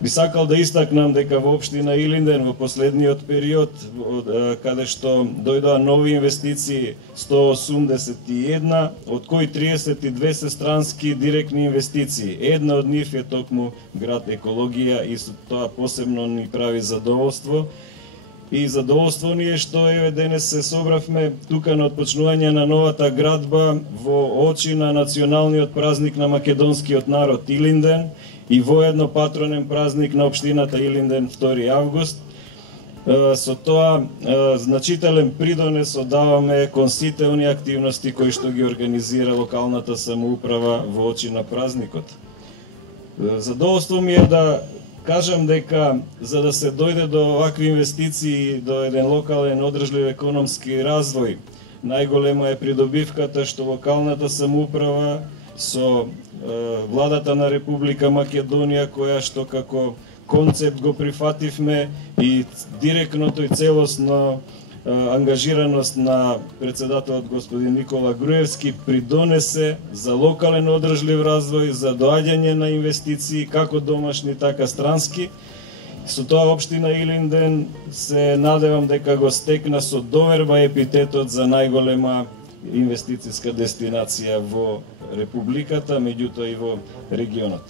Би сакал да истакнам дека во општина Илинден во последниот период, каде што дојдоа нови инвестиции 181, од кои 32 се странски директни инвестиции. Една од нив е токму град Екологија и тоа посебно ни прави задоволство. И задоволство ни е што еве денес се собравме тука на отпочнување на новата градба во очи на националниот празник на македонскиот народ Илинден и воедно патронен празник на општината Илинден 2 август. Со тоа значителен придонес одаваме кон сите оние активности кои што ги организира локалната самоуправа во очи на празникот. Задоволство ми е да кажам дека за да се дојде до овакви инвестиции, до еден локален одржлив економски развој, најголема е придобивката што локалната самоуправа со владата на Република Македонија, која што како концепт го прифативме, и директното и целосно ангажираност на председателот господин Никола Груевски придонесе за локален одржлив развој, за доаѓање на инвестиции како домашни така странски. Со тоа општина Илинден се надевам дека го стекна со доверба епитетот за најголема инвестициска дестинација во Републиката, меѓутоа и во регионот.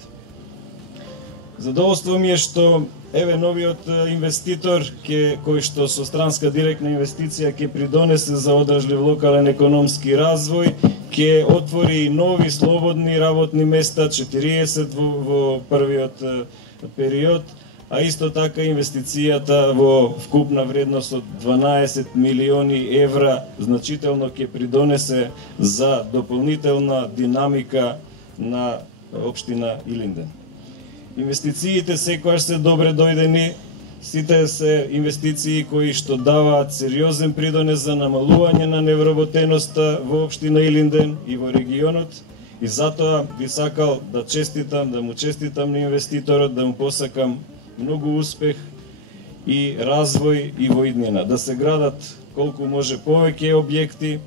Задоволство ми е што еве новиот инвеститор кој што со странска директна инвестиција ќе придонесе за одржлив локален економски развој, ќе отвори нови слободни работни места, 40 во првиот период, а исто така инвестицијата во вкупна вредност од 12 милиони евра значително ќе придонесе за дополнителна динамика на општина Илинден. Инвестициите секогаш се добре дојдени, сите се инвестиции кои што даваат сериозен придонес за намалување на невработеноста во општина Илинден и во регионот, и затоа би сакал да му честитам на инвеститорот, да му посакам многу успех и развој и во иднина, да се градат колку може повеќе објекти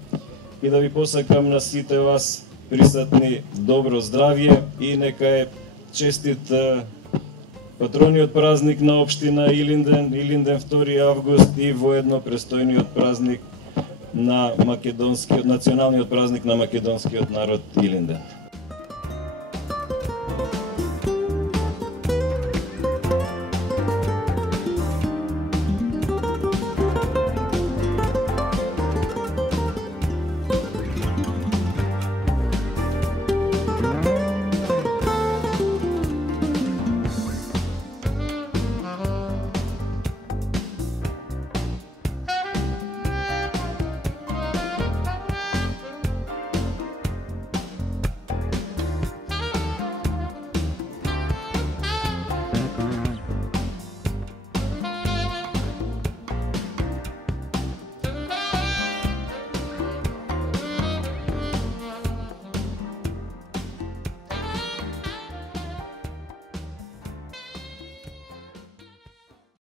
и да ви посакам на сите вас присутни добро здравје и нека е честит патрониот празник на општина Илинден, Илинден 2 август, и воедно престојниот празник на националниот празник на македонскиот народ Илинден.